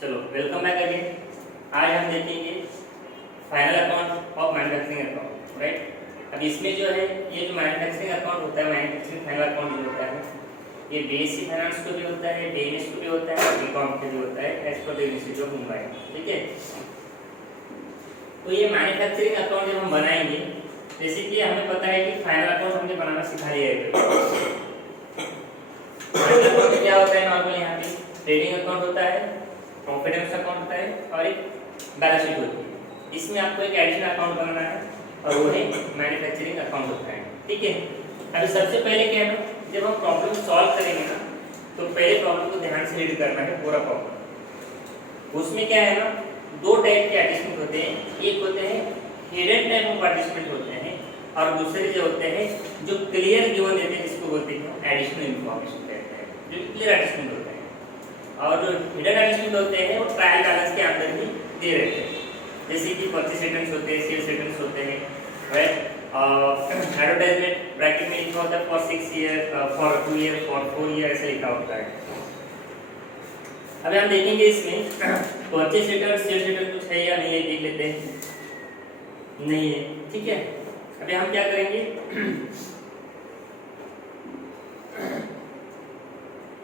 चलो welcome back again. आज हम देखेंगे final account of manufacturing account, right. अब इसमें जो है ये जो मैन्युफैक्चरिंग अकाउंट होता है, मैन्युफैक्चरिंग फाइनल अकाउंट जो होता है ये बीएससी फाइनेंस को भी होता है, डीएमएस को भी होता है, बीकॉम को भी होता है as per the university of Mumbai. ठीक है, तो ये मैन्युफैक्चरिंग अकाउंट जब हम बनाएंगे, जैसे कि हमें पता है कि फाइनल अकाउंट हमने बनाना सिखा लिया है। फाइनल अकाउंट क्या होता है नॉर्मली यहाँ पे ट्रेडिंग अकाउंट होता है, प्रॉफिट एंड लॉस अकाउंट होता है और एक बैलेंस शीट होती है। इसमें आपको एक एडिशनल अकाउंट बनाना है और वो है मैन्युफैक्चरिंग अकाउंट होता है। ठीक है, अभी सबसे पहले क्या है ना, जब हम प्रॉब्लम सॉल्व करेंगे ना तो पहले प्रॉब्लम को ध्यान से रीड करना है पूरा प्रॉब्लम। उसमें क्या है ना, दो टाइप के एडजस्टमेंट होते हैं, एक होते हैं हिडन टाइप ऑफ एडजस्टमेंट होते हैं और दूसरे जो होते हैं जो क्लियर गिवन देते हैं, जिसको बोलते हैं एडिशनल इन्फॉर्मेशन कहते हैं, जो क्लियर एडजस्टमेंट होते हैं। और जो हिडन एडजस्टमेंट होते हैं वो ट्रायल बैलेंस के अंदर ही दे रहते हैं, जैसे कि परचेज रिटर्न्स होते हैं, सेल्स रिटर्न्स होते हैं, राइट। एडवर्टाइजमेंट ब्रैकेट में लिखा होता है for 6 year, for 2 year, for 4 year ऐसे लिखा होता है। अभी हम देखेंगे इसमें परचेज रिटर्न, सेल्स रिटर्न कुछ है या नहीं है, देख लेते हैं। नहीं है, ठीक है। अभी हम क्या करेंगे,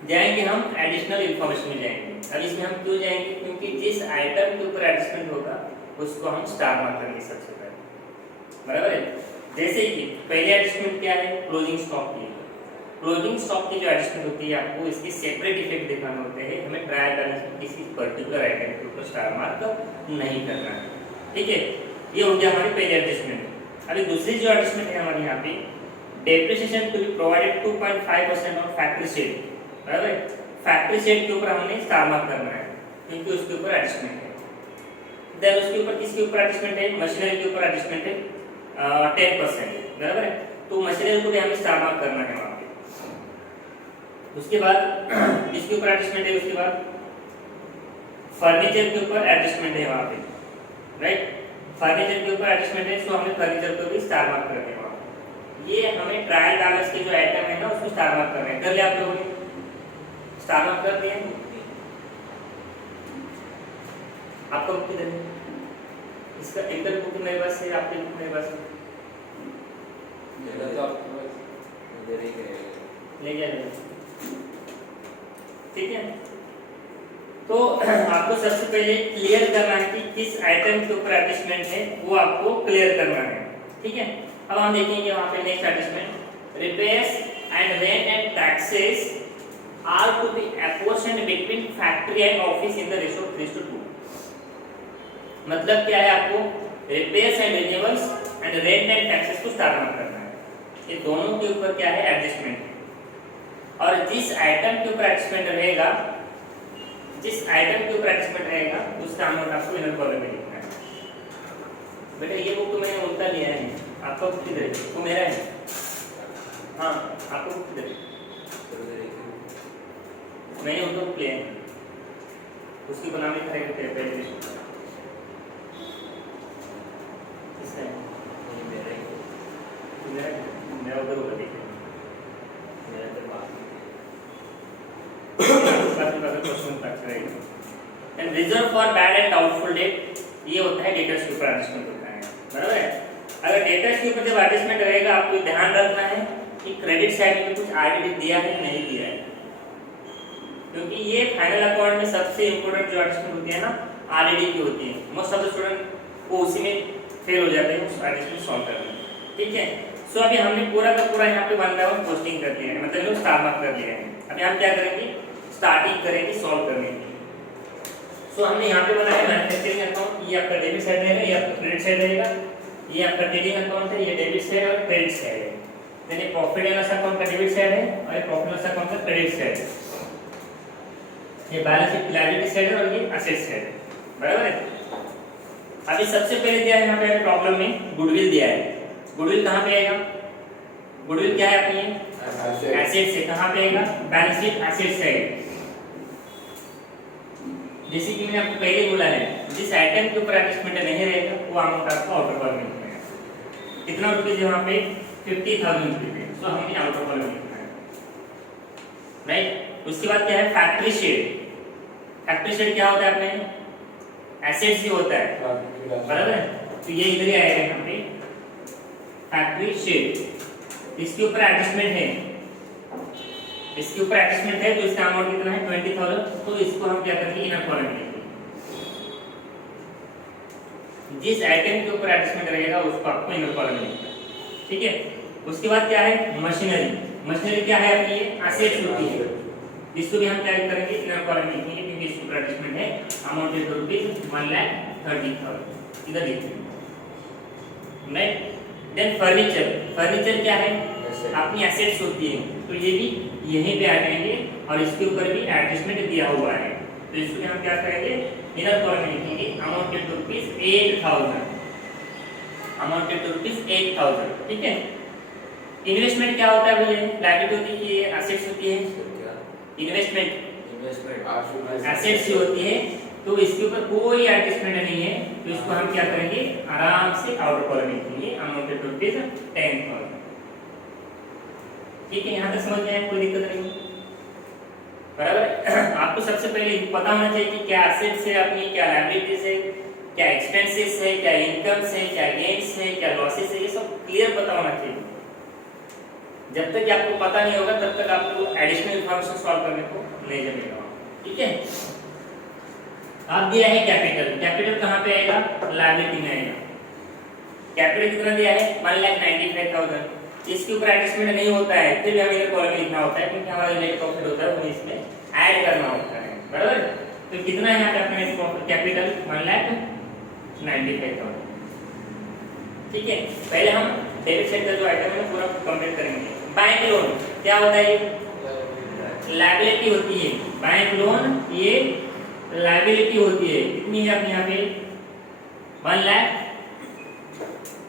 जाएंगे हम एडिशनल इंफॉर्मेशन में जाएंगे। अब इसमें हम क्यों जाएंगे, क्योंकि जिस आइटम के ऊपर एडजस्टमेंट होगा उसको हम स्टार मार्क करेंगे सबसे पहले, बराबर है। जैसे कि पहले एडजस्टमेंट क्या है, क्लोजिंग स्टॉक की। क्लोजिंग स्टॉक की जो एडजस्टमेंट होती है आपको इसके सेपरेट इफेक्ट दिखाने होते हैं, हमें ट्रायल बैलेंस में किसी पर्टिकुलर आइटम के ऊपर स्टार मार्क नहीं करना है। ठीक है, ये हो गया हमारी पहली एडजस्टमेंट। अभी दूसरी जो एडजस्टमेंट है हमारे यहाँ पे, depreciation to be provided 2.5% on factory सेल, बराबर है। फैक्ट्री सेल के ऊपर हमने स्टार मार्क करना है क्योंकि उसके ऊपर एडजस्टमेंट है। देन उसके ऊपर किसके ऊपर एडजस्टमेंट है, मशीनरी के ऊपर एडजस्टमेंट है 10%, बराबर है। तो मशीनरी को भी हमें स्टार मार्क करना है वहां पे। उसके बाद इसके ऊपर एडजस्टमेंट है, उसके बाद फर्नीचर के ऊपर एडजस्टमेंट है वहां पे, राइट। फर्नीचर के ऊपर एडजस्टमेंट है, सो हमें फर्नीचर को भी स्टार मार्क करना है वहां पे। ये हमें ट्रायल बैलेंस के जो आइटम है ना उसको स्टार मार्क करना है। कर लिया आप लोगों ने, स्टार मार्क कर दिया आपको किधर है, इसका एकदम बुक मेरे पास है, आपके बुक मेरे पास है, तो आपके पास इधर ही ले गया। ठीक है, तो आपको सबसे पहले क्लियर करना है कि किस आइटम के ऊपर एडजस्टमेंट है, वो आपको क्लियर करना है। ठीक है, अब हम देखेंगे वहां पे next adjustment, repairs and rent and taxes are to be apportioned between factory and office in the ratio 3:2। मतलब क्या है, आपको repairs and renewals and rent and taxes को स्टार मार्क करना है। ये दोनों के ऊपर क्या है, एडजस्टमेंट है। और जिस आइटम के ऊपर एडजस्टमेंट रहेगा, जिस आइटम के ऊपर एडजस्टमेंट रहेगा उसका अमाउंट आपको इनर कॉलम में लिखना है। बेटा ये बुक तो मैंने उल्टा लिया है, आपका बुक किधर है, वो मेरा है। हाँ, आपका बुक किधर है, मैंने उनको प्ले उसकी बनाने का है पहले इसका मेरा उधर होगा, देखिए मेरा तो बात क्वेश्चन तक रहेगा। And reserve for bad and doubtful debt, ये होता है डेटर्स के ऊपर एडजस्टमेंट होता है, बराबर है। अगर डेटर्स के ऊपर जब एडजस्टमेंट रहेगा आपको ध्यान रखना है कि क्रेडिट साइड में कुछ आरडीडी दिया है नहीं दिया है, क्योंकि ये फाइनल अकाउंट में सबसे इंपॉर्टेंट जो एडजस्टमेंट होती है ना आरडीडी की होती है। मोस्ट ऑफ द स्टूडेंट को उसी में फेल हो जाते हैं उस एडजस्टमेंट सॉल्व करने में। ठीक है, सो अभी हमने पूरा का पूरा यहाँ पे 1 बाय 1 पोस्टिंग कर दिया है, मतलब लोग स्टार मार्क कर लिया है। अभी हम क्या करेंगे, स्टार्टिंग करेंगे सॉल्व करने की। सो हमने यहाँ पे बनाया मैन्युफैक्चरिंग अकाउंट, ये आपका डेबिट साइड रहेगा, ये आपका क्रेडिट साइड रहेगा। ये आपका ट्रेडिंग अकाउंट है, ये डेबिट साइड और क्रेडिट साइड है। देन ये प्रॉफिट एंड लॉस अकाउंट का डेबिट साइड है और ये प्रॉफिट लॉस अकाउंट का क्रेडिट साइड है। ये बैलेंस शीट लायबिलिटी साइड है और ये एसेट साइड है, बराबर है। अभी सबसे पहले दिया है यहाँ पे प्रॉब्लम में गुडविल दिया है। गुडविल कहाँ पे आएगा, गुडविल क्या है अपनी एसेट से, कहाँ पे आएगा, बैलेंस शीट एसेट साइड। जैसे कि मैंने आपको पहले बोला है, जिस आइटम के ऊपर एडजस्टमेंट नहीं रहेगा वो अमाउंट आपको आउटर कॉलम में लिखना है। कितना रुपये यहाँ पे 50,000 रुपये, तो हमें आउटर कॉलम में लिखना है, राइट। उसके बाद क्या है, फैक्ट्री शेड। फैक्ट्री शेड क्या होता है अपने एसेट्स ही होता है, बराबर है। तो ये इधर ही आएगा यहाँ पे फैक्ट्री शेड। इसके ऊपर एडजस्टमेंट है, इसके ऊपर एडजस्टमेंट है, तो इसका अमाउंट कितना है 20,000। तो इसको हम क्या करेंगे इनर कॉलम में लिखेंगे। जिस आइटम के ऊपर एडजस्टमेंट रहेगा उसको आपको इनर कॉलम में लिखना है, ठीक है। उसके बाद क्या है मशीनरी। मशीनरी क्या है अपनी ये एसेट्स होती है, इसको भी हम क्या करेंगे इनर कॉलम में लिखेंगे क्योंकि इसके ऊपर एडजस्टमेंट है। अमाउंट इज ₹1,30,000 इधर लिखेंगे, राइट। Then furniture. फर्नीचर क्या है अपनी एसेट्स होती है, तो ये भी यहीं पे आ जाएंगे और इसके ऊपर भी एडजस्टमेंट दिया हुआ है, तो इसको हम क्या करेंगे इनर कॉलम में लिखेंगे अमाउंटेड टू ₹8,000, अमाउंटेड टू ₹8,000, ठीक है। इन्वेस्टमेंट क्या होता है भैया, लायबिलिटी होती है, एसेट्स होती है। इन्वेस्टमेंट एसेट्स होती है, तो इसके ऊपर कोई एडजस्टमेंट नहीं है, तो इसको हम क्या करेंगे आराम से आउटर कॉलम में लिखेंगे अमाउंटेड टू ₹10,000, ठीक है। यहाँ तक समझ में आया, कोई दिक्कत नहीं, बराबर। आपको सबसे पहले पता होना चाहिए कि क्या एसेट्स है अपनी, क्या लायबिलिटीज है, क्या एक्सपेंसेस है, क्या इनकम्स है, क्या गेन्स है, क्या लॉसेस है, ये सब क्लियर पता होना चाहिए। जब तक आपको पता नहीं होगा तब तक आपको एडिशनल इन्फॉर्मेशन सॉल्व करने को नहीं जमेगा, ठीक है। अब दिया है कैपिटल। कैपिटल कहाँ पे आएगा लायबिलिटी में आएगा। कैपिटल कितना दिया है 1,95,000। इसके ऊपर एडजस्टमेंट नहीं होता है, फिर भी हमें इधर कॉलम में लिखना होता है क्योंकि हमारा नेट प्रॉफिट होता है वो इसमें ऐड करना होता है, बराबर। तो कितना है यहाँ पे अपना नेट प्रॉफिट कैपिटल 1,95,000, ठीक है। पहले हम डेबिट साइड का जो आइटम है पूरा कंप्लीट करेंगे। बैंक लोन क्या होता है, लायबिलिटी होती है। बैंक लोन ये लायबिलिटी होती है, कितनी है अपने यहाँ पे 1 लाख।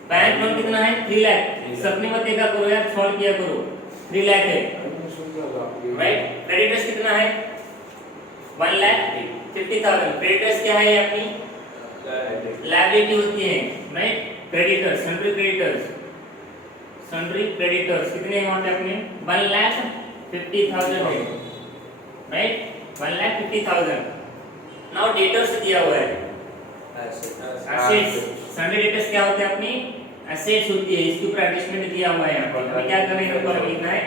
बैंक लोन कितना है 3 लाख। सपने मत देखा करो यार, सॉल्व किया करो, 3 लाख है, राइट। क्रेडिटर्स कितना है 1,50,000। क्रेडिटर्स क्या है अपनी लायबिलिटी होती है, right. Creditors sundry creditors, sundry creditors कितने हैं वहां पे अपने 1,50,000 है, राइट 1,50,000। नाउ डेटर्स दिया हुआ है एसेट्स। सन्ड्री डेटर्स क्या होते हैं अपनी एसेट्स होती है, इसके ऊपर एडजस्टमेंट दिया हुआ है यहाँ पर। हमें क्या करना है ऊपर लिखना है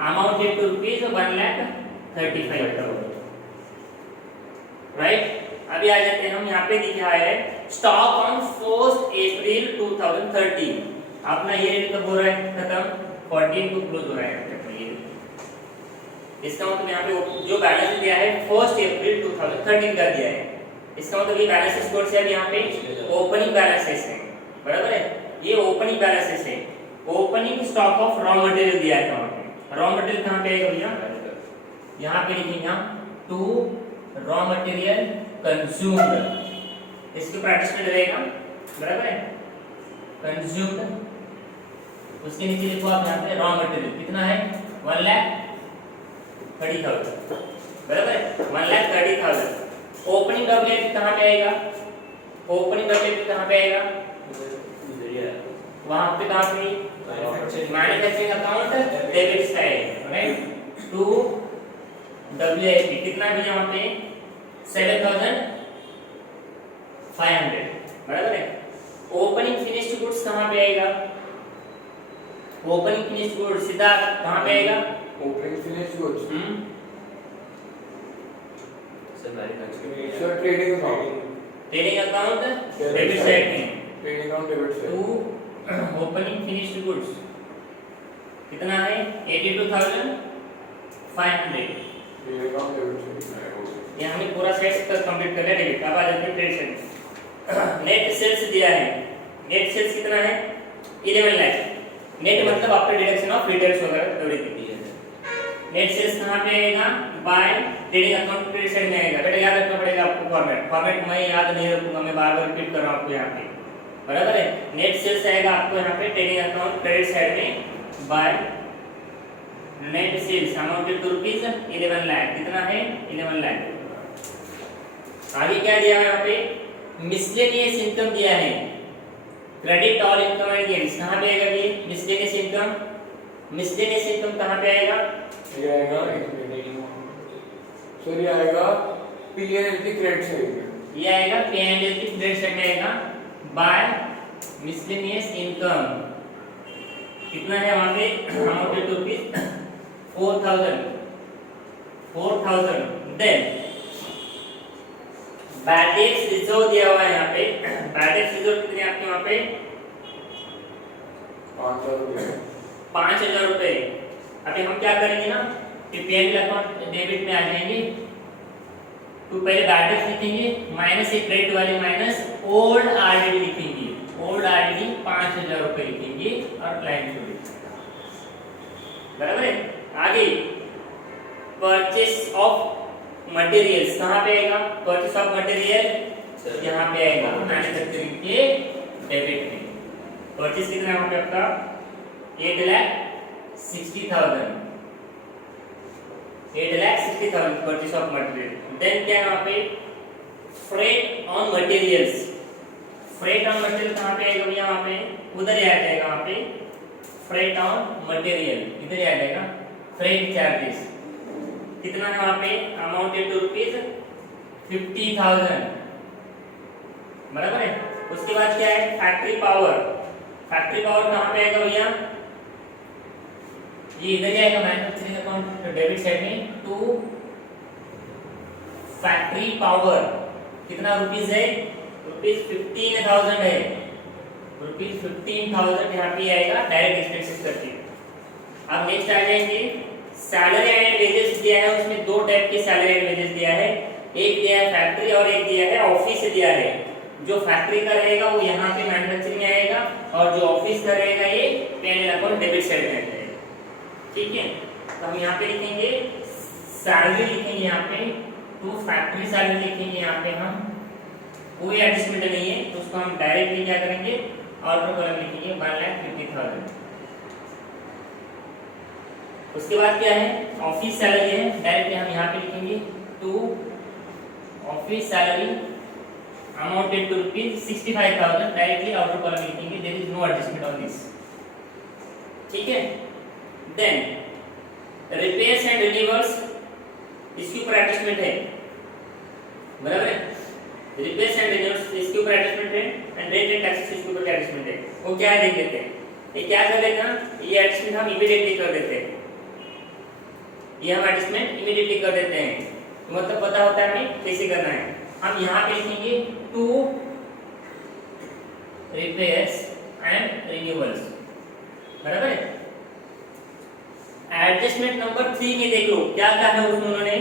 अमाउंटेड टू ₹1,35,000, राइट। अभी आ जाते हैं हम यहाँ पे दिखा है स्टॉक ऑन 1 अप्रैल 2013। अपना ये कब हो रहा है खत्म 14 को क्लोज हो रहा है। इसका मतलब यहाँ पे जो बैलेंस दिया है 1 अप्रैल 2013 का दिया है। इसका मतलब ये बैलेंसेस कौन से है यहाँ पे ओपनिंग बैलेंसेस है, बराबर है। ये ओपनिंग बैलेंसेस है। Opening stock of raw material दिया है वहाँ पे। रॉ मटेरियल कहाँ पे आएगा भैया, यहाँ पे लिखेंगे हम टू रॉ मटेरियल कंज्यूम्ड, इसके ऊपर एडजस्टमेंट रहेगा, बराबर है कंज्यूम्ड। उसके नीचे लिखो आप यहाँ पे रॉ मटेरियल कितना है 1,30,000, बराबर है 1,30,000। ओपनिंग डब्ल्यूएच कहाँ पे आएगा, ओपनिंग डब्ल्यूएच कहाँ पे आएगा वहां पे, कहाँ पे manufacturing account debit side, right. To WH कितना है भैया वहां पे 7,500, बराबर है। ओपनिंग फिनिश्ड गुड्स कहाँ पे आएगा, ओपनिंग फिनिश्ड गुड्स सीधा कहाँ पे आएगा opening finished goods sir trading account debit side में trading account debit side. To opening finished goods कितना है 82,500। ट्रेडिंग अकाउंट डेबिट साइड ये हमने पूरा सेट तक कंप्लीट कर लिया। डेबिट अब आ जाते हैं क्रेडिट साइड। नेट सेल्स दिया है, नेट सेल्स कितना है 11 लाख। नेट मतलब आफ्टर डिडक्शन ऑफ रिटेल्स वगैरह एवरीथिंग। नेट सेल्स कहां पे आएगा by trading account credit side में आएगा। बेटा याद रखना पड़ेगा आपको, फॉर्मेट मैं याद नहीं रखूंगा, मैं बार-बार रिपीट कर रहा हूं आपको यहाँ पे, बराबर है। नेट सेल्स आएगा आपको यहाँ पे ट्रेडिंग अकाउंट क्रेडिट साइड में by net sales amounted to ₹11 lakh. कितना है 11 लाख। आगे क्या दिया है यहाँ पे मिसलेनियस इनकम दिया है, credit all income and gains कहां पे आएगा ये मिसलेनियस इनकम। मिसलेनियस इनकम कहां पे आएगा, ये आएगा सर ये आएगा P&L क्रेडिट साइड में ये आएगा P&L की क्रेडिट साइड में आएगा बाय मिसलेनियस इनकम। कितना है वहां पे amount to rupees 4000 then bad debts reserve दिया हुआ है यहाँ पे। बैड डेट्स रिजर्व कितने आपके वहां पे 5000 रुपए। अभी हम क्या करेंगे ना कि P&L अकाउंट डेबिट में आ जाएंगे तो पहले बैड डेट्स लिखेंगे माइनस एक क्रेडिट वाले माइनस ओल्ड आरडीडी लिखेंगे। ओल्ड आरडीडी 5000 रुपए लिखेंगे और लाइन छोड़ बराबर है। आगे परचेस ऑफ मटेरियल्स कहाँ पे आएगा? परचेस ऑफ मटेरियल यहाँ पे आएगा मैन्युफैक्चरिंग के डेबिट में। परचेस कितना है वहाँ पे आपका 8,60,000 परचेस ऑफ मटेरियल। देन क्या है वहाँ पे freight on materials. Freight on material कहाँ पे आएगा भैया? वहाँ पे उधर ही आ जाएगा वहाँ पे फ्रेट ऑन मटेरियल इधर ही आ जाएगा। फ्रेट चार्जेस कितना है वहाँ पे अमाउंटेड टू रुपीज 50,000 बराबर है। उसके बाद क्या है फैक्ट्री पावर। फैक्ट्री पावर कहाँ पे आएगा भैया? ये इधर ही आएगा मैन्युफैक्चरिंग अकाउंट डेबिट साइड में टू फैक्ट्री पावर। कितना रुपीज है? रुपीज 15,000 है। रुपीज 15,000 यहाँ पे आएगा डायरेक्ट एक्सपेंसेस करके। अब नेक्स्ट आ जाएंगे सैलरी एंड वेजेस दिया है। उसमें दो टाइप के सैलरी एंड वेजेस दिया है। एक दिया है फैक्ट्री और एक दिया है ऑफिस से दिया है। जो फैक्ट्री का रहेगा वो यहाँ पे मैन्युफैक्चरिंग में आएगा और जो ऑफिस का रहेगा ये P&L अकाउंट डेबिट साइड में आएगा। ठीक है, तो हम यहाँ पे लिखेंगे सैलरी लिखेंगे यहाँ पे टू फैक्ट्री सैलरी लिखेंगे यहाँ पे। हम कोई एडजस्टमेंट नहीं है तो उसको हम डायरेक्टली क्या करेंगे ऑर्डर कॉलम लिखेंगे 1,50,000। उसके बाद क्या है ऑफिस सैलरी है। डायरेक्टली हम यहाँ पे लिखेंगे to office salary amounted to rupees 65,000। Directly order column लिखेंगे, there is no adjustment on this. ठीक है, देन रिपेयर्स एंड रिन्यूअल्स इसके ऊपर एडजस्टमेंट है बराबर है। रिपेयर्स एंड रिन्यूअल्स इसके ऊपर एडजस्टमेंट है एंड रेंट एंड टैक्सेस इसके ऊपर एडजस्टमेंट है। वो क्या है देख लेते हैं। ये क्या कर लेते हैं, ये एडजस्टमेंट हम इमीडिएटली कर देते हैं। ये हम एडजस्टमेंट इमीडिएटली कर देते हैं, तो मतलब पता होता है हमें कैसे करना है। हम यहाँ पे लिखेंगे टू रिपेयर्स एंड रिन्यूअल्स बराबर है। एडजस्टमेंट नंबर 3 में देख लो क्या क्या है उसमें उन्होंने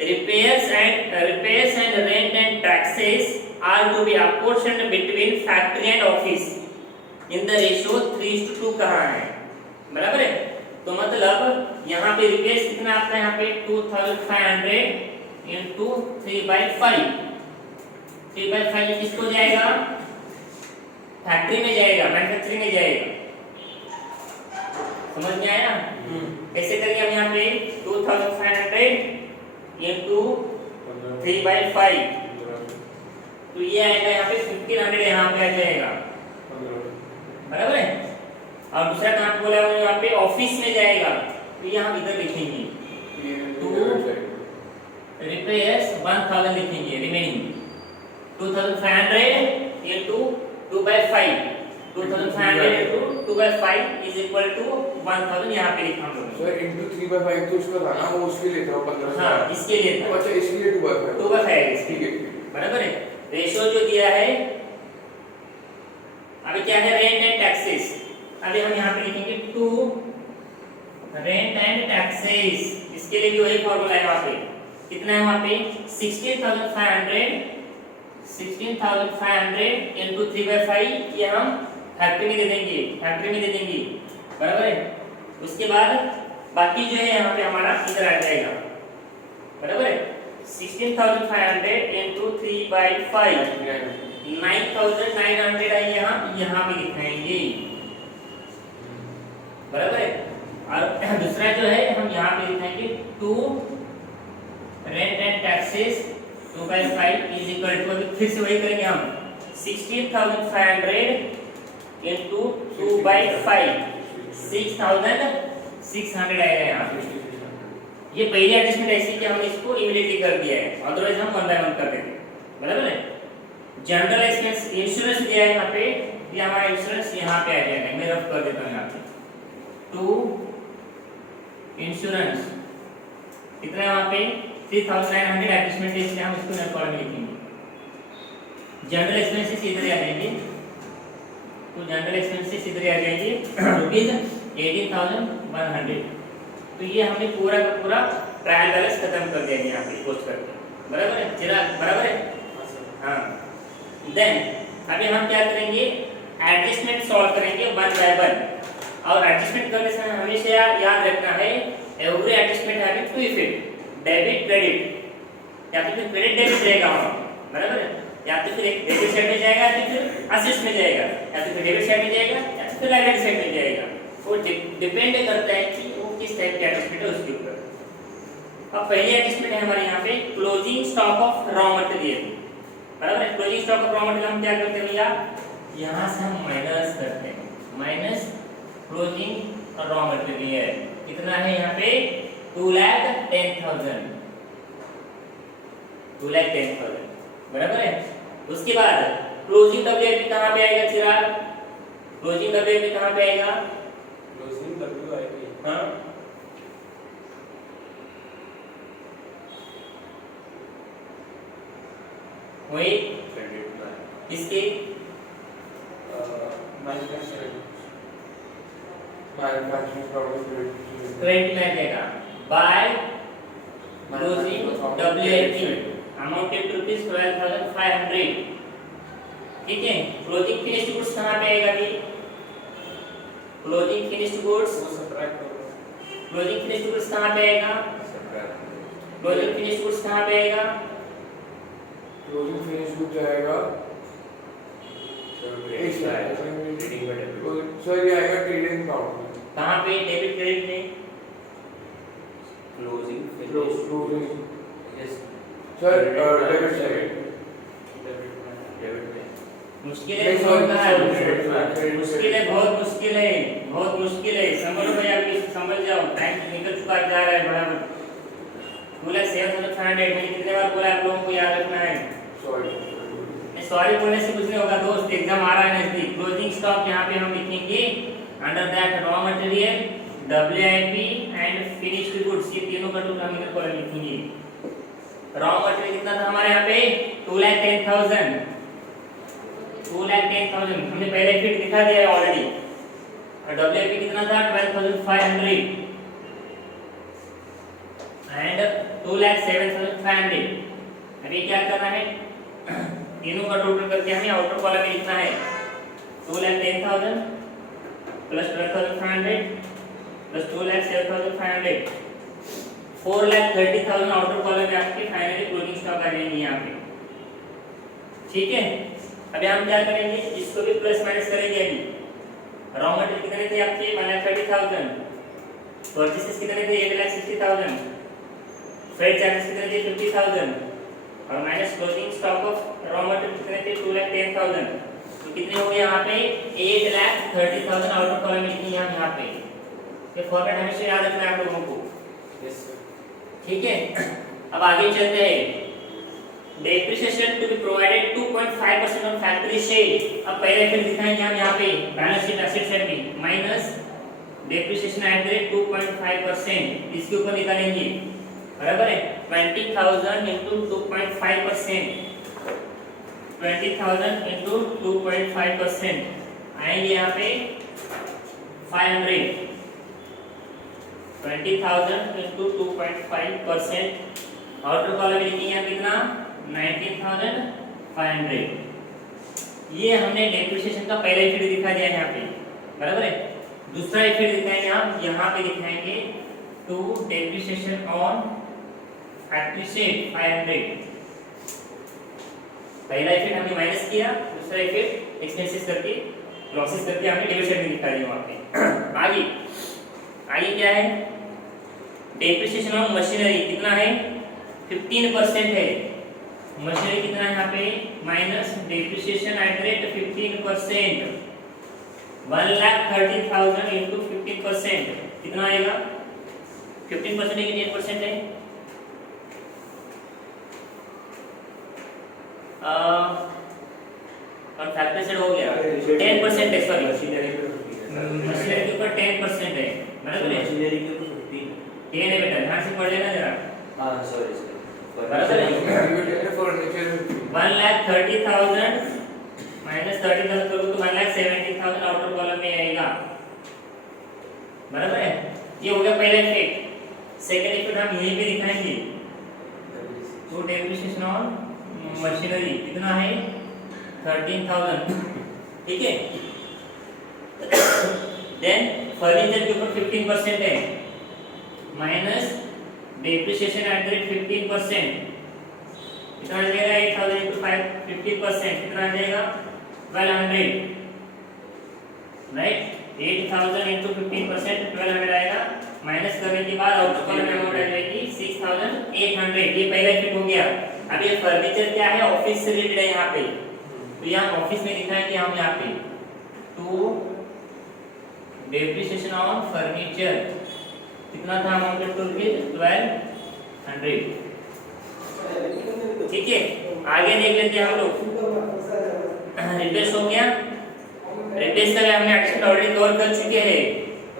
repairs and rent and taxes are to be apportioned between factory and office in the ratio 3:2 कहा है बराबर है। तो मतलब यहाँ पे रिपेयर्स कितना आता है यहाँ पे 2,500 into 3/5। 3/5 किसको जाएगा? फैक्ट्री में जाएगा, मैन्युफैक्चरिंग में जाएगा। समझ में आया? कैसे करेंगे हम यहाँ पे 2,500 into 3/5 तो ये आएगा यहाँ पे 1,500 यहाँ पे आ जाएगा बराबर है। और दूसरा कहाँ पे बोला है यहाँ पे ऑफिस में जाएगा तो ये हम इधर लिखेंगे टू रिपेयर्स 1,000 लिखेंगे। Remaining 2,500 into 2/5 2,500 into 2/5 is equal to 1,000 यहाँ पे लिखा हम लोग। सर into 3/5 तो उसका था ना, वो उसके लिए था 15,000। हाँ इसके लिए था। अच्छा इसके लिए 2/5 2/5 ठीक है बराबर है। रेशियो जो दिया है अभी क्या है रेंट एंड टैक्सेस। अभी हम यहाँ पे लिखेंगे टू रेंट एंड टैक्सेस। इसके लिए भी वही फॉर्मूला है वहाँ पे। कितना है वहाँ पे 16,500 into 3/5 ये हम फैक्ट्री में दे देंगे बराबर है। उसके बाद बाकी जो है यहाँ पे हमारा इधर आ जाएगा बराबर है। 16,500 into 3/5 9,900 है यहाँ पे दिखाएंगे बराबर है। और दूसरा जो है हम यहाँ पे दिखाएंगे to rent and taxes 2/5 is equal to, अभी फिर से वही करेंगे हम 16,500 into 2/5 6,600 आएगा यहाँ ये पहली एडजस्टमेंट ऐसी कि हम इसको इमीडिएटली कर दिया है, अदरवाइज हम 1 बाय 1 कर देते, बराबर है। जनरल एक्सपेंस इंश्योरेंस दिया है यहाँ पे, ये हमारा इंश्योरेंस यहाँ पे आ जाएगा, मैं रफ कर देता हूँ यहाँ पे। टू इंश्योरेंस कितना है वहाँ पे 3900 एडजस्टमेंट है, इसलिए हम इसको नए कॉलम में लिखेंगे। जनरल एक्सपेंसेस इधर ही आ जाएंगे, तो जनरल एक्सपेंसेस इधर ही आ जाएंगे रुपीज 18,100। तो ये हमने पूरा का पूरा ट्रायल बैलेंस खत्म कर दिया यहाँ पे पोस्ट करके, बराबर है चिराग, बराबर है। हाँ, देन अभी हम क्या करेंगे, एडजस्टमेंट सॉल्व करेंगे 1 बाय 1। और एडजस्टमेंट करने से हमेशा याद रखना है every adjustment having two effect, debit credit, या तो फिर क्रेडिट डेबिट रहेगा, बराबर है, या तो फिर एक डेबिट साइड में जाएगा, या फिर असेट्स में जाएगा, या तो फिर डेबिट साइड में जाएगा, या फिर लायबिलिटी साइड में जाएगा। वो डिपेंड करता है कि वो किस टाइप के एडजस्टमेंट है उसके ऊपर। अब पहली एडजस्टमेंट है हमारे यहाँ पे closing stock of raw material, बराबर है। Closing stock of raw material हम क्या करते हैं भैया, यहाँ से हम माइनस करते हैं, माइनस क्लोजिंग रॉ मटेरियल कितना है यहाँ पे 2,10,000, 2,10,000, बराबर है। उसके बाद क्लोजिंग डब्ल्यूआईपी कहाँ पे आएगा चिराग, क्लोजिंग डब्ल्यूआईपी कहाँ पे आएगा, क्लोजिंग डब्ल्यूआईपी, हाँ वही क्रेडिट में इसके मैन्युफैक्चरिंग प्रोडक्ट क्रेडिट में आ जाएगा by closing WIP amounted to rupees 12,500, ठीक है। क्लोजिंग फिनिश्ड गुड्स कहाँ पे आएगा अभी, क्लोजिंग फिनिश्ड गुड्स, वो सब्ट्रैक्ट करो, क्लोजिंग फिनिश्ड गुड्स कहाँ पे आएगा, क्लोजिंग फिनिश्ड गुड्स कहाँ पे आएगा, क्लोजिंग फिनिश हो जाएगा सर, ये आएगा ट्रेडिंग अकाउंट में, कहाँ पे डेबिट क्रेडिट में, closing closing yes sir debit side, debit में मुश्किल है, मुश्किल है, बहुत मुश्किल है, बहुत मुश्किल है, समझो भैया, अभी समझ जाओ, टाइम निकल चुका जा रहा है बराबर। बोला 7,500, मैंने कितने बार बोला आप लोगों को याद रखना है। सॉरी बोलने से कुछ नहीं होगा दोस्त, एग्जाम आ रहा है नजदीक। क्लोजिंग स्टॉक यहाँ पे हम लिखेंगे under that raw material, WIP and finished goods, ये तीनों का टोटल हम इधर कॉलम लिखेंगे। रॉ मटेरियल कितना था हमारे यहाँ पे 2,10,000, 2,10,000 हमने पहले फिट दिखा दिया है ऑलरेडी। और डब्ल्यूआईपी कितना था 12,500 एंड 2,07,500। अभी क्या करना है, तीनों का टोटल करके हमें आउटर कॉलम में लिखना है 2,10,000 प्लस 12,500 प्लस 2,07,500, 4,30,000 आउटर कॉलम में आपके फाइनली क्लोजिंग स्टॉक आ जाएंगे यहाँ पे, ठीक है। अभी हम क्या करेंगे, इसको भी प्लस माइनस करेंगे। अभी रॉ मटेरियल कितने थे आपके 1,30,000, परचेसेस कितने थे 1,60,000, फ्रेट चार्जेस कितने थे 50,000 और minus closing stock of raw material कितने थे 2,10,000। तो कितने हो गए यहाँ पे 8,30,000 आउटर कॉलम में लिखेंगे हम यहाँ पे। ये फॉर्मेट हमेशा याद रखना है आप लोगों को, यस सर, ठीक है। अब आगे चलते हैं, depreciation to be provided 2.5% on factory shed. अब पहले फिर दिखाएंगे हम यहाँ पे बैलेंस शीट एसेट साइड में minus depreciation at the rate 2.5%, इसके ऊपर निकालेंगे, बराबर है। 20,000 into 2.5%, 20,000 into 2.5% आएंगे यहाँ पे 500, 20,000 into 2.5%, आउटर कॉलम में लिखेंगे यहाँ कितना 19,500। ये हमने डेप्रिसिएशन का पहला इफेक्ट दिखा दिया यहाँ पे, बराबर है। दूसरा इफेक्ट दिखाएंगे हम यहाँ पे, दिखाएंगे to depreciation on factory shed 500। पहला इफेक्ट हमने माइनस किया, दूसरा इफेक्ट एक्सपेंसेस करके लॉसेस करके हमने डेबिट साइड में दिखा दिया वहाँ पे। आगे आगे क्या है, डेप्रिसिएशन ऑन मशीनरी कितना है 15% है। मशीनरी कितना है यहाँ पे minus depreciation at the rate 15%, 1,30,000 into 15% कितना आएगा 15% है कि 10% है? और फैक्टर हो गया 10% है, सॉरी मशीनरी पे 50 है मशीनरी के ऊपर 10% है, बराबर है? मशीनरी के ऊपर 50 10 है बेटा, ध्यान से पढ़ लेना जरा। हाँ सॉरी बराबर है? फर्नीचर 1,30,000 माइनस 30,000 करोगे तो 1,70,000 आउटर कॉलम में आएगा, बराबर है? ये हो गया पहला इफेक्ट। सेकंड इफेक्ट हम यहीं पे दिखाएंगे। तो डेप्रिसिएशन ऑन मशीनरी कितना है? 13,000, ठीक है? देन फर्नीचर के ऊपर 15% है, minus depreciation at the rate 15%, कितना आ जाएगा? 8,000 into 5 50%, कितना आ जाएगा? 1200, राइट? 8,000 into 15% 1200 आएगा, माइनस करने के बाद आउटर कॉलम अमाउंट आ जाएगी 6,800। ये पहला इफेक्ट हो गया। अब ये फर्नीचर क्या है? ऑफिस से रिलेटेड है यहाँ पे, तो यहाँ ऑफिस में दिखाएंगे हम यहाँ पे। तो डेप्रिसिएशन ऑन फर्नीचर कितना था अमाउंट टोटल? 1200, ठीक है? आगे देख लेते हैं हम लोग। रिप्लेस हो गया। रिप्लेस का हमने एडजस्टमेंट ऑलरेडी कवर कर चुके हैं।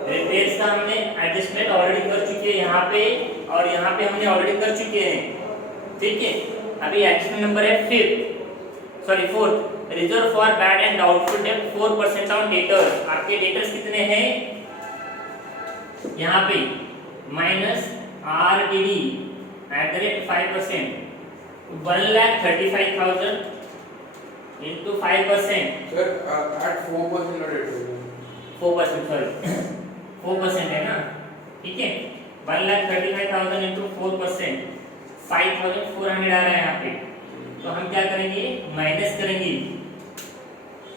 रिप्लेस का हमने एडजस्टमेंट ऑलरेडी कर चुके हैं यहाँ पे, और यहाँ पे हमने ऑलरेडी कर चुके हैं, ठीक है? अभी एडजस्टमेंट नंबर है 4th। Reserve for bad and doubtful debt 4% on debtors. आपके डेटर्स कितने हैं यहाँ पे? Minus RDD eight the rate 5%, 1,35,000 into 5%, sir at 4% rate है। 4%, सॉरी 4% है ना, ठीक है? 1,35,000 into 4%, 5,400 आ रहा है यहाँ पे। तो हम क्या करेंगे? माइनस करेंगे।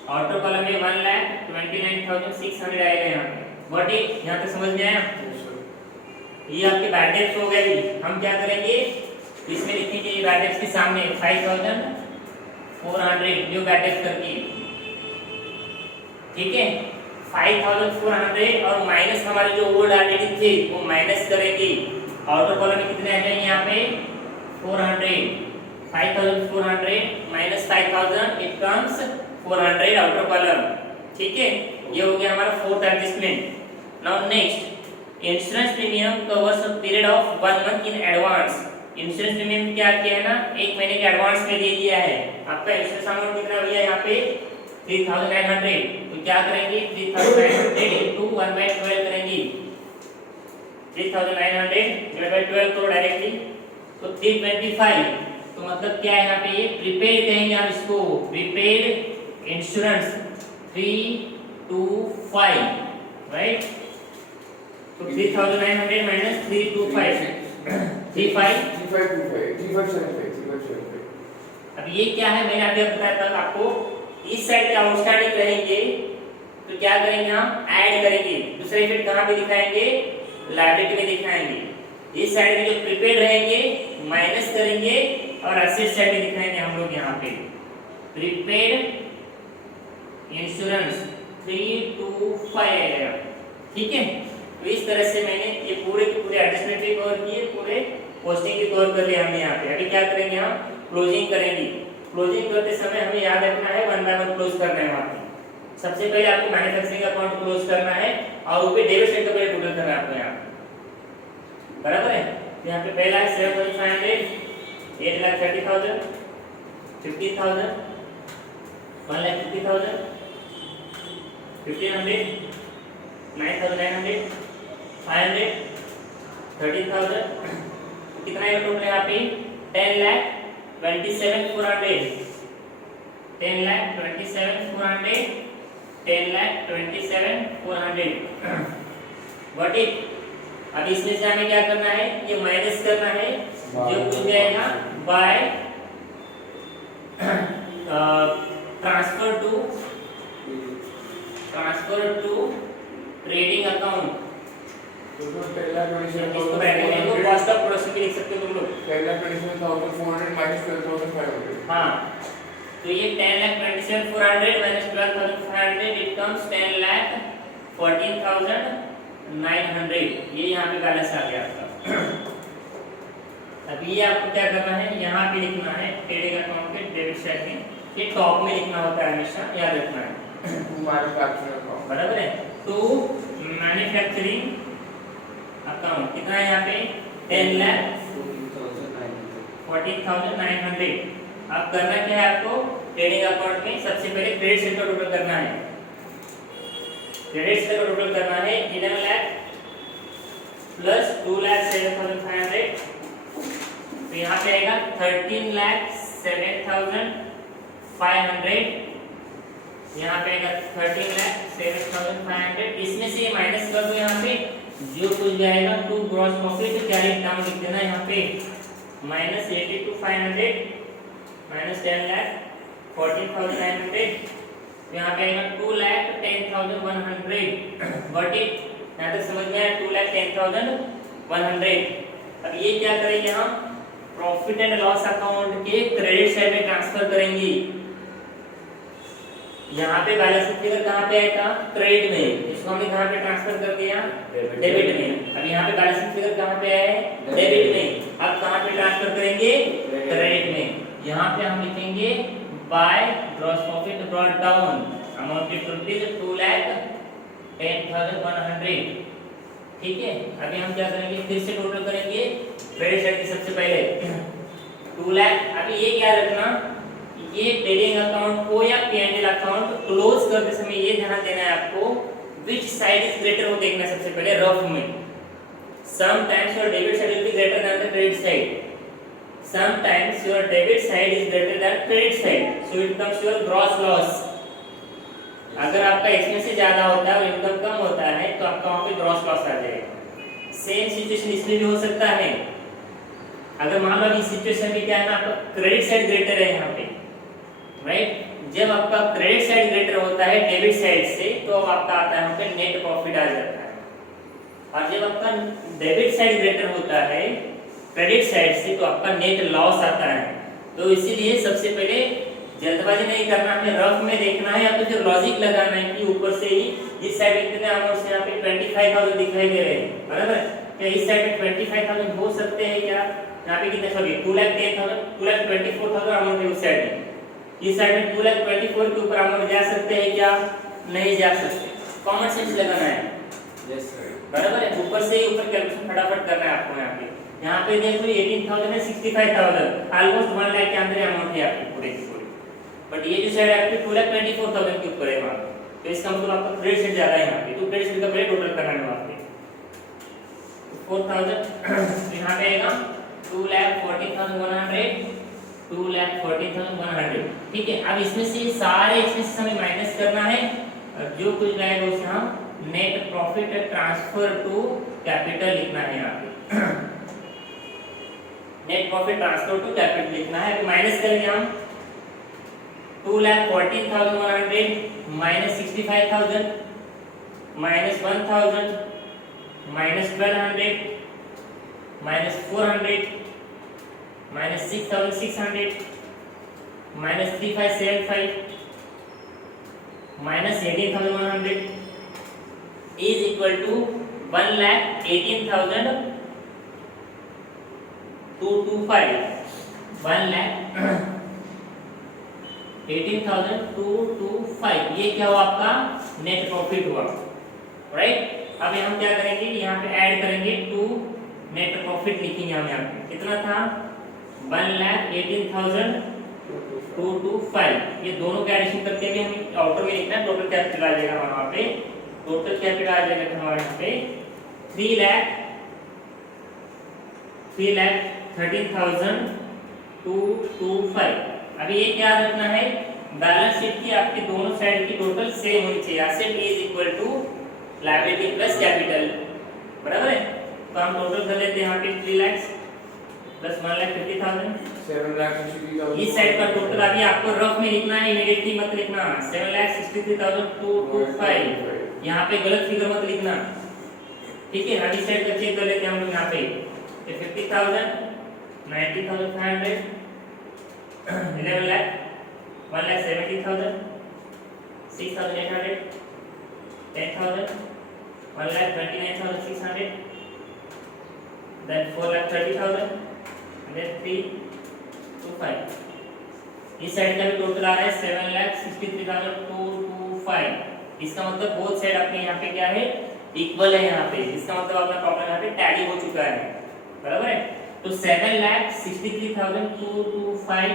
ऑटो कॉलम में 1,29,600 आएगा यहाँ पे। व्हाट इज यहाँ तक समझ में आया? ये आपके बैड डेट्स हो गए। हम क्या करेंगे? इसमें लिखेंगे ये बैड डेट्स के सामने 5,400 न्यू बैड डेट्स करके, ठीक है? 5,400 और माइनस हमारे जो ओल्ड आरडीडी थे वो माइनस करेंगे। आउटर कॉलम में कितने आ जाएंगे यहाँ पे? 400, 5,400 minus 5,000 it comes 400 outer column, ठीक है? ये हो गया हमारा 4th adjustment. Now next, insurance premium covers a period of 1 month in advance. Insurance premium क्या किया है ना? 1 महीने के एडवांस में दे दिया है। आपका इंश्योरेंस अमाउंट कितना भैया यहाँ पे? 3,900। तो क्या करेंगे? 3,900 into 1/12 करेंगे। 3,900 divided by 12 करो डायरेक्टली, तो 325। तो मतलब क्या है यहाँ पे? ये प्रीपेड कहेंगे हम इसको, प्रीपेड इंश्योरेंस 325, राइट? तो 3,900 माइनस 325, 3575। अब ये क्या है? मैंने अभी बताया था आपको। इस साइड के आउटस्टैंडिंग रहेंगे तो क्या करेंगे? हम ऐड करेंगे। दूसरा इफेक्ट कहाँ पे दिखाएंगे? लायबिलिटी में दिखाएंगे। इस साइड में जो प्रीपेड रहेंगे माइनस करेंगे, और असेट साइड में दिखाएंगे हम लोग यहाँ पे प्रीपेड इंश्योरेंस 325 आएगा, ठीक है? तो इस तरह से मैंने ये पूरे के पूरे एडजस्टमेंट भी कवर किए, पूरे पोस्टिंग भी कवर कर लिया हमने यहाँ पे। अभी क्या करेंगे? हम क्लोजिंग करेंगे। क्लोजिंग करते समय हमें याद रखना है 1 by 1 क्लोज करना है वहाँ पे। सबसे पहले आपको मैन्युफैक्चरिंग अकाउंट क्लोज करना है, और ऊपर डेबिट साइड का पहले टोटल करना है आपको यहाँ, बराबर है? यहाँ पे पहला है 7,500, 8,30,000, 50,000, 1,50,000, 1,500, 9,900, 500, 13,000। कितना है टोटल यहाँ पे? 10,27,400, 10,27,400, 10,27,400। What is? अब इसमें से हमें क्या करना है? ये माइनस करना है, जो कुछ जाएगा by transfer to trading account. इसको बैठेंगे तो कॉस्ट ऑफ प्रोडक्शन भी लिख सकते हो तुम लोग। 10,27,400 minus 12,500। हाँ, तो ये 10,27,400 minus 12,500 it comes 10,14,900। ये यहाँ पे बैलेंस आ गया आपका। अब ये आपको क्या करना है, यहाँ पे लिखना है ट्रेडिंग अकाउंट के डेबिट साइड में, ये टॉप में लिखना होता है, हमेशा याद रखना है। मैन्युफैक्चरिंग अकाउंट बराबर है। तो मैन्युफैक्चरिंग अकाउंट कितना है यहाँ पे 10,14,900। अब करना क्या है आपको, ट्रेडिंग अकाउंट में सबसे पहले क्रेडिट साइड का टोटल करना है। क्रेडिट साइड का टोटल करना है 11 लाख प्लस 2,07,500, तो यहाँ पे आएगा 13,07,500, यहाँ पे आएगा 13,07,500। इसमें से माइनस कर दो, यहाँ पे जो कुछ भी आएगा टू ग्रॉस प्रॉफिट क्या लिखना लिख देना यहाँ पे -82,500 माइनस 10,14,900, यहाँ पे आएगा 2,10,100। गॉट इट, यहाँ तक समझ में आया 2,10,100। अब ये क्या करेंगे हम, प्रॉफिट एंड लॉस अकाउंट के क्रेडिट साइड में ट्रांसफर करेंगे। यहाँ पे बैलेंस शीट फिगर कहाँ पे आएगा, क्रेडिट में, इसको हमने कहाँ पे ट्रांसफर कर दिया, डेबिट में। अब यहाँ पे बैलेंस शीट फिगर कहाँ पे है, डेबिट में। अब कहाँ पे ट्रांसफर करेंगे, क्रेडिट में। यहाँ पे हम लिखेंगे by gross profit brought down amounted to ₹2,10,100। ठीक है, अभी हम क्या करेंगे, फिर से टोटल करेंगे क्रेडिट साइड की सबसे पहले 2 लाख। अभी ये क्या रखना, ये ट्रेडिंग अकाउंट को या P&L अकाउंट क्लोज करते समय ये ध्यान देना है आपको, which side is greater वो देखना सबसे पहले रफ में। Sometimes your debit side will be greater than the credit side. Sometimes your debit side is greater than credit side, so it becomes your gross loss. अगर आपका इसमें से ज्यादा होता है और इनकम कम होता है तो आपका वहाँ पे ग्रॉस लॉस आ जाएगा। सेम सिचुएशन इसमें भी हो सकता है। अगर मान लो इस सिचुएशन में क्या है ना, आपका क्रेडिट साइड ग्रेटर है यहाँ पे, राइट। जब आपका क्रेडिट साइड ग्रेटर होता है डेबिट साइड से तो आपका आता है यहाँ पे नेट प्रॉफिट आ जाता है, और जब आपका डेबिट साइड ग्रेटर होता है क्रेडिट साइड से तो आपका नेट लॉस आता है। तो इसीलिए सबसे पहले जल्दबाजी नहीं करना, हमें रफ में देखना है या तो फिर लॉजिक लगाना है कि ऊपर से ही इस साइड कितने अमाउंट से यहाँ पे 25,000 दिखाई दे रहे हैं, बराबर। क्या इस साइड में 25,000 हो सकते हैं क्या, यहाँ पे कितने, सॉरी 2,10,000 2,24,000 अमाउंट है उस साइड में। इस साइड में 2,24,000 के ऊपर अमाउंट जा सकते हैं क्या, नहीं जा सकते। कॉमन सेंस लगाना है, यस सर, बराबर है। ऊपर से ही ऊपर कैलकुलेशन फटाफट करना है आपको। यहाँ पे देखो 18,000 है, 65,000, ऑलमोस्ट 1 लाख के अंदर अमाउंट है आपकी पूरे की पूरी। बट ये जो साइड है आपकी 2,24,000 के ऊपर है वहाँ, तो इसका मतलब आपका क्रेडिट साइड ज्यादा है यहाँ पे, तो क्रेडिट साइड का पहले टोटल करना है वहाँ पे 4,000। तो यहाँ पे आएगा 2,40,100, 2,40,100। ठीक है, अब इसमें से सारे एक्सपेंसेस हमें माइनस करना है, और जो कुछ आएगा उसे हम net profit transfer to capital लिखना है यहाँ पे। Net profit transfer to capital लिखना है। तो माइनस करेंगे हम 2,14,100 minus 65,000 minus 1,000 minus 1,200 minus 400 minus 6,600 minus 3,575 minus 18,100 is equal to 1,18,225 1,18,225। ये क्या हुआ आपका नेट प्रॉफिट हुआ, राइट। अब हम क्या करेंगे, यहाँ पे ऐड करेंगे टू नेट प्रॉफिट लिखेंगे हम यहाँ पे कितना था 1,18,225। ये दोनों का एडिशन करके भी हमें आउटर में लिखना है, टोटल कैपिटल आ जाएगा हमारे वहाँ पे, टोटल कैपिटल आ जाएगा हमारे यहाँ पे 3,13,225। अभी ये क्या रखना है, बैलेंस शीट की आपकी दोनों साइड की टोटल सेम होनी चाहिए। Asset is equal to liability plus capital, बराबर है। तो हम टोटल कर लेते हैं यहाँ पे 3 लाख प्लस 1,50,000, 7,63,000। इस साइड का टोटल अभी आपको रफ में लिखना है, इमीडिएटली मत लिखना। 7,63,225, यहाँ पे गलत फिगर मत लिखना, ठीक है। अभी साइड का चेक कर लेते हैं हम लोग यहाँ पे 50,000 90,500 11 लाख 1,70,000 6,800 10,000 1,29,600 then 4,30,000 and then 325. इस साइड का भी टोटल आ रहा है 7,63,225. इसका मतलब बोथ साइड अपने यहाँ पे क्या है इक्वल है यहाँ पे. इसका मतलब अपना प्रॉब्लम यहाँ पे टैली हो चुका है. बराबर है. तो 7,63,225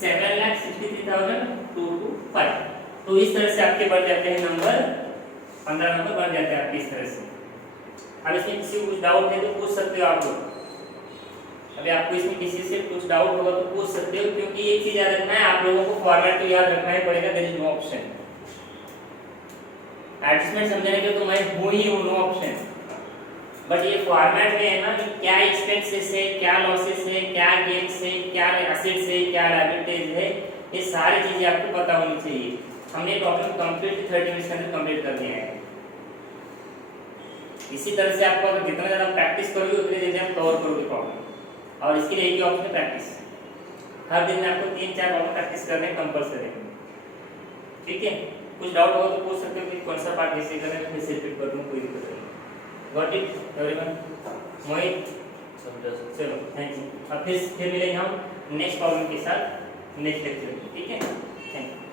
7,63,225. तो इस तरह से आपके बढ़ जाते हैं नंबर 15 नंबर बढ़ जाते हैं आपके इस तरह से. अब इसमें किसी को कुछ डाउट है तो पूछ सकते हो आप लोग. अभी आपको इसमें किसी से कुछ डाउट होगा तो पूछ सकते हो, क्योंकि एक चीज याद रखना है आप लोगों को फॉर्मेट तो याद रखना ही पड़ेगा. There is no option. Adjustment समझने के तो मैं हूं ही हूं, नो ऑप्शन. बट ये फॉर्मेट में है ना कि क्या एक्सपेंसेस है, क्या लॉसेस है, क्या गेन्स है, क्या एसेट्स है, क्या लायबिलिटीज है, ये सारी चीजें आपको पता होनी चाहिए. हमने प्रॉब्लम कंप्लीट 30 मिनट्स के अंदर कंप्लीट कर दिया है. इसी तरह से आपको अगर जितना ज़्यादा प्रैक्टिस करोगे उतनी जल्दी आप कवर करोगे प्रॉब्लम. और इसके लिए एक ही ऑप्शन है प्रैक्टिस. हर दिन में आपको 3-4 प्रॉब्लम प्रैक्टिस करने कंपलसरी है. ठीक है. कुछ डाउट होगा तो पूछ सकते हो कि कौन सा पार्ट कैसे करना है, फिर से रिपीट कर दूं, कोई दिक्कत नहीं. Got it everyone? मोहित समझा सर. चलो थैंक यू. अब फिर मिलेंगे हम नेक्स्ट प्रॉब्लम के साथ नेक्स्ट लेक्चर में. ठीक है. Thank you.